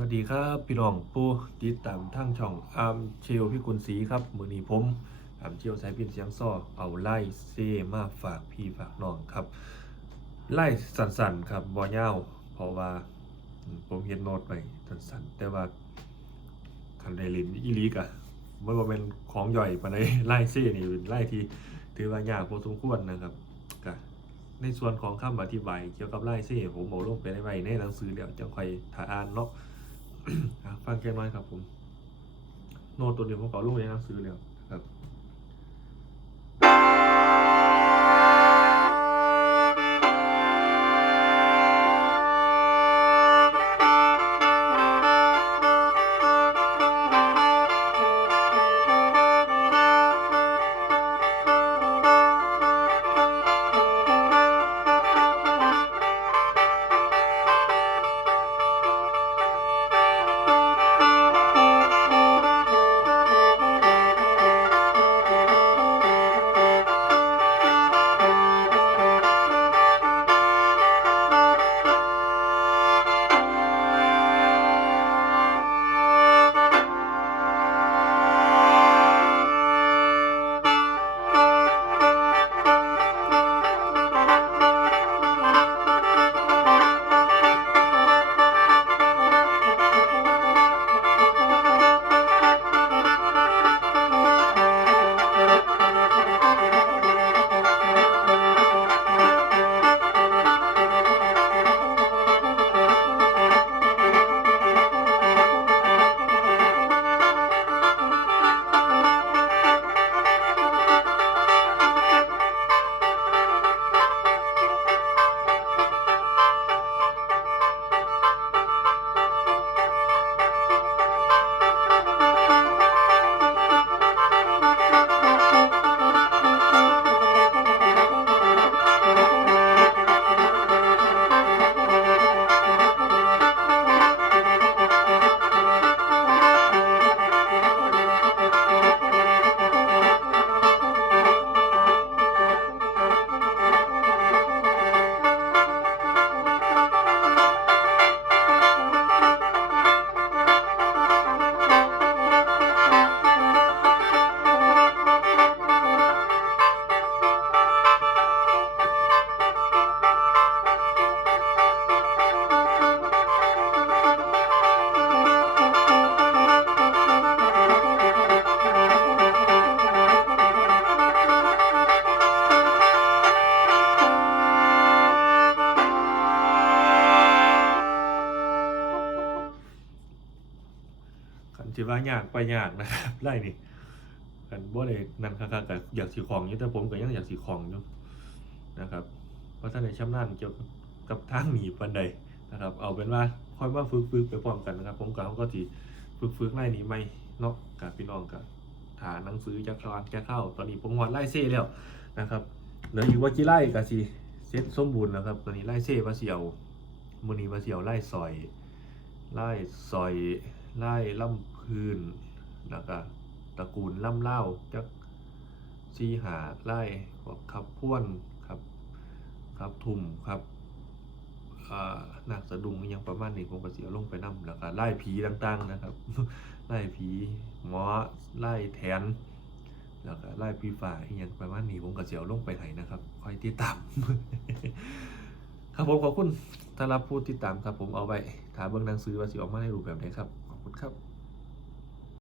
วัสดีครับพี่น้องผู้ติดตามทางช่องอาร์มเชลพี่กุลศรีครับ มือนีผมอาร์มเชลสายพินเสียงซ้อเอาไล่เซมาฝากพี่ฝากน้องครับ ไล่สันๆครับบ่ยาเพราะว่าผมเห็นโน้ตไปสันๆ แต่ว่าคันไดลินอีลีกอะมันบ่เป็นของย่อยปานใดไล่เซนี่เป็นไล่ที่ถือว่ายากพอสมควรนะครับกะในส่วนของคำอธิบายเกี่ยวกับไล่เซ่ผมเอาลงไปในไว้ในหนังสือเดี๋ยวจะค่อยถ่ายอ่านเนาะ ฟังแค่น้อยครับผม โน้ตตัวเดียวผมขอาลงไว้ในหนังสือแล้วครับ สิว่ายากไปยากนะครับไล่นี่คันบ่ได้นั่นคักๆก็อยากสิของอยู่แต่ผมก็ยังอยากสิของอยู่นะครับเพราะท่านในชำนาญเกี่ยวกับทางหนีปันใดนะครับ เอาเป็นว่าค่อยมาฝึกๆไปพร้อมกันนะครับ ผมก็ก็สิฝึกๆไล่นี้ไม่เนาะกับพี่น้องกับฐานหนังสือจากคลานแก้เข้า ตอนนี้ผมฮอดไล่เซ่แล้วนะครับเหลืออีกว่ากี่ไล่ก็สิเสร็จสมบูรณ์แล้วครับตอนนี้ไล่เซ่ว่าสิเอามื้อนี้ว่าสิเอาไล่ซอยไล่ซอยไล่ล่ำ พื้น แล้วก็ตระกูลล่ำเล่าจักซีหาไล่พวกขับพ่วนครับครับทุ่มครับอ่านักสะดุงยังประมาณนี้ผมก็เสียลงไปนํแล้วก็ไล่ผีต่าง ๆ นะครับไล่ผีหมอไล่แทนแล้วก็ไล่ผีฝ่าอหยังประมาณนี้ผมก็เสียลงไปให้นะครับคอยติดตามครับผมขอบคุณสำหรับผู้ติดตามครับผมเอาไว้ถามเบิ่งหนังสือว่าสิออกมาในรูปแบบไหนครับ ขอบคุณครับ